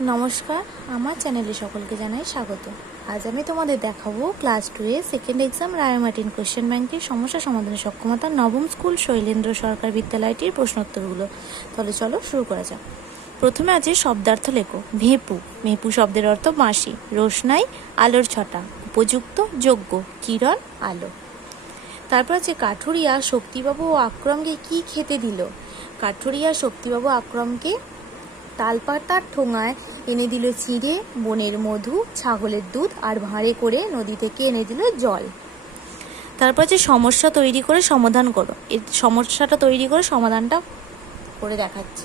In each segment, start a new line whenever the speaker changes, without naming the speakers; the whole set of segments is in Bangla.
নমস্কার, আমার চ্যানেলে সকলকে জানাই স্বাগত। আজ আমি তোমাদের দেখাবো ক্লাস টু এ second exam Ray Martin question ব্যাংকের সমস্যা সমাধানের সক্ষমতা নবম স্কুল শৈলেন্দ্র সরকার বিদ্যালয়টির প্রশ্নোত্তরগুলো। তাহলে চলো শুরু করা যাক। প্রথমে আছে শব্দার্থ লেখো, ভেপু। ভেপু শব্দের অর্থ মাসি রোশনাই, আলোর ছটা। উপযুক্ত, যোগ্য, কিরণ, আলো। তারপর আছে কাঠুরিয়া শক্তিবাবু ও আক্রমকে কি খেতে দিল? কাঠুরিয়া শক্তিবাবু আক্রমকে তালপাতার ঠোঙায় এনে দিল চিঁড়ে, বনের মধু, ছাগলের দুধ আর ভাঁড়ে করে নদী থেকে এনে দিল জল। তারপর যে সমস্যা তৈরি করে সমাধান করো। এই সমস্যাটা তৈরি করে সমাধানটা করে দেখাচ্ছি।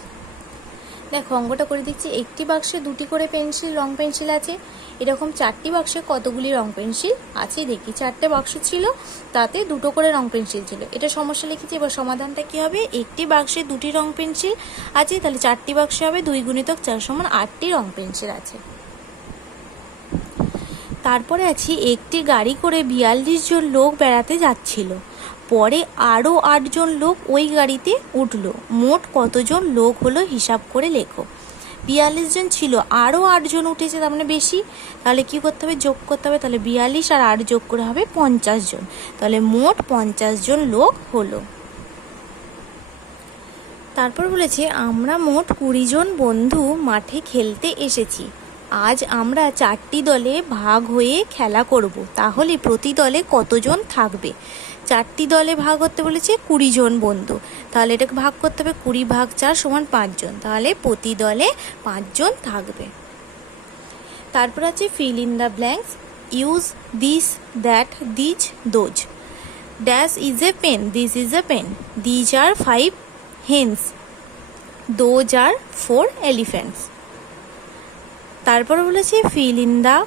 দেখো, অঙ্কটা করে দিচ্ছি। একটি বাক্সে দুটি করে পেন্সিল, রং পেন্সিল আছে। এরকম চারটি বাক্সে কতগুলি রং পেন্সিল আছে? দেখি, চারটে বাক্স ছিল, তাতে দুটো করে রং পেন্সিল ছিল। এটা সমস্যা লিখেছি, এবার সমাধানটা কি হবে? একটি বাক্সে দুটি রং পেন্সিল আছে, তাহলে চারটি বাক্সে হবে দুই গুণিতক চার সমান আটটি রং পেন্সিল আছে। তারপরে আছি, একটি গাড়ি করে বিয়াল্লিশ জন লোক বেড়াতে যাচ্ছিল। পরে আরও আটজন লোক ওই গাড়িতে উঠল। মোট কতজন লোক হলো হিসাব করে লেখো। বিয়াল্লিশ জন ছিল আরও আটজন উঠেছে, তার মানে বেশি। তাহলে কি করতে হবে? যোগ করতে হবে, তাহলে বিয়াল্লিশ আর আট যোগ করে হবে পঞ্চাশ জন। তাহলে মোট পঞ্চাশ জন লোক হলো। তারপর বলেছে, আমরা মোট কুড়ি জন বন্ধু মাঠে খেলতে এসেছি। আজ আমরা চারটি দলে ভাগ হয়ে খেলা করব। তাহলে প্রতি দলে কতজন থাকবে? চারটি দলে ভাগ করতে বলেছে কুড়ি জন বন্ধু। তাহলে এটাকে ভাগ করতে হবে কুড়ি ভাগ চার সমান পাঁচজন তাহলে প্রতি দলে পাঁচজন থাকবে। তারপর আছে fill in the blanks use this that these those dash is a pen this is a pen these are five hens those are four elephants তারপর বলেছে fill in the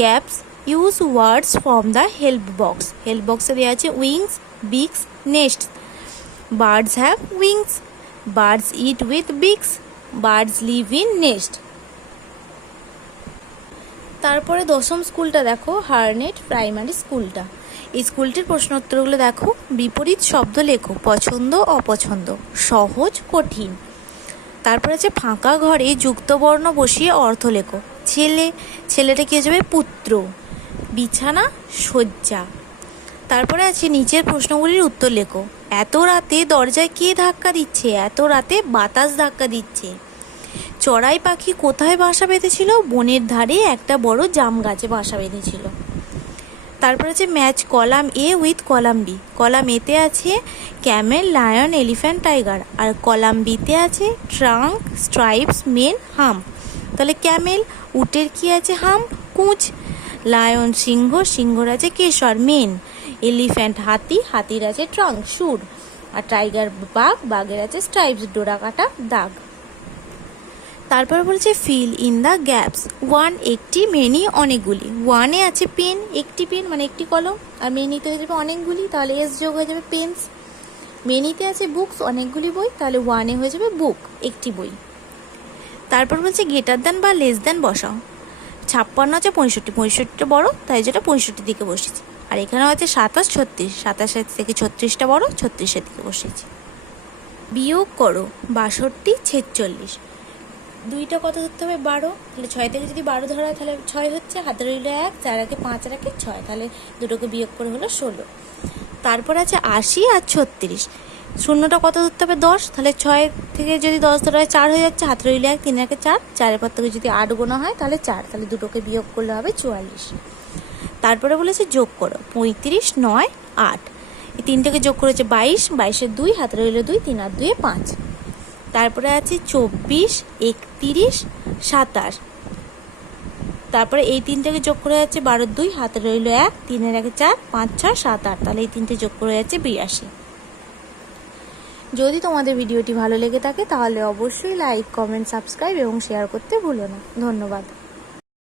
gaps use words from the help box help বক্সে দেওয়া আছে wings beaks nest birds have wings birds eat with beaks birds live in nest তারপরে দশম স্কুলটা দেখো, হারনেট প্রাইমারি স্কুলটা। এই স্কুলটির প্রশ্নোত্তরগুলো দেখো, বিপরীত শব্দ লেখো, পছন্দ, অপছন্দ, সহজ, কঠিন। তারপর আছে ফাঁকা ঘরে যুক্তবর্ণ বসিয়ে অর্থ লেখো। ছেলে, ছেলেটা কি হয়ে যাবে? পুত্র। বিছানা শয্যা। তারপরে আছে নিচের প্রশ্নগুলির উত্তর লেখো। এত রাতে দরজায় কে ধাক্কা দিচ্ছে? এত রাতে বাতাস ধাক্কা দিচ্ছে? চড়াই পাখি কোথায় বাসা বেঁধেছিল? বনের ধারে একটা বড় জাম গাছে বাসা বেঁধেছিল। তারপর আছে match column A with column B. Column এতে আছে ক্যামেল, লায়ন, এলিফ্যান্ট, টাইগার। আর কলাম বিতে আছে ট্রাঙ্ক, স্ট্রাইপস, মেন হাম্প তাহলে ক্যামেল, উটের কি আছে? হাম্প কুঁচ। লায়ন সিংহ সিংহর আছে কেশর মেন, এলিফ্যান্ট হাতি হাতির আছে ট্রাঙ্ক সুর, আর টাইগার বাঘ বাঘের আছে স্ট্রাইপস ডোরা কাটা দাগ। তারপর বলছে fill in the gaps one একটি মেনি অনেকগুলি। ওয়ানে আছে পেন একটি পেন মানে একটি কলম। আর মেনিতে হয়ে যাবে অনেকগুলি, তাহলে এস যোগ হয়ে যাবে পেন্স মেনিতে আছে বুকস অনেকগুলি বই, তাহলে ওয়ানে হয়ে যাবে বুক একটি বই। তারপর বলছে গেটার দেন বা লেস দেন বসাও। ছাপ্পান্ন আছে পঁয়ষট্টি, পঁয়ষট্টিটা বড়, তাই যেটা পঁয়ষট্টির দিকে বসেছি। আর এখানে আছে সাতাশ, ছত্রিশ, সাতাশের থেকে ছত্রিশটা বড়, ছত্রিশের দিকে বসেছি। বিয়োগ করো বাষট্টি, ছেচল্লিশ। দুইটা কত ধরতে হবে? বারো। তাহলে ছয় থেকে যদি বারো ধরা তাহলে ছয় হচ্ছে, হাতে রইল এক, চার একে পাঁচ একে ছয়। তাহলে দুটোকে বিয়োগ করে হলো ষোলো। তারপর আছে আশি আর ছত্রিশ। শূন্যটা কত ধরতে হবে? দশ? তাহলে ছয় থেকে যদি দশ ধরা হয়, চার হয়ে যাচ্ছে। হাত রইল এক, তিন একে চার। চারের পর থেকে যদি আট গোনা হয়, তাহলে চার। তাহলে দুটোকে বিয়োগ করলে হবে চুয়াল্লিশ। তারপরে বলেছে যোগ করো। পঁয়ত্রিশ, নয়, আট। এই তিনটাকে যোগ করেছে বাইশ। বাইশের দুই, হাতে রইল দুই, তিন আর দুয়ে পাঁচ। তারপরে আছে চব্বিশ, একত্রিশ, সাতাশ। তারপরে এই তিনটাকে যোগ করে যাচ্ছে বারো দুই, হাতে রইল এক, তিনের একে চার, পাঁচ, ছয়, সাত, আট। তাহলে এই তিনটে যোগ করে যাচ্ছে বিরাশি। যদি তোমাদের ভিডিওটি ভালো লেগে থাকে, তাহলে অবশ্যই লাইক কমেন্ট সাবস্ক্রাইব এবং শেয়ার করতে ভুলো না। ধন্যবাদ।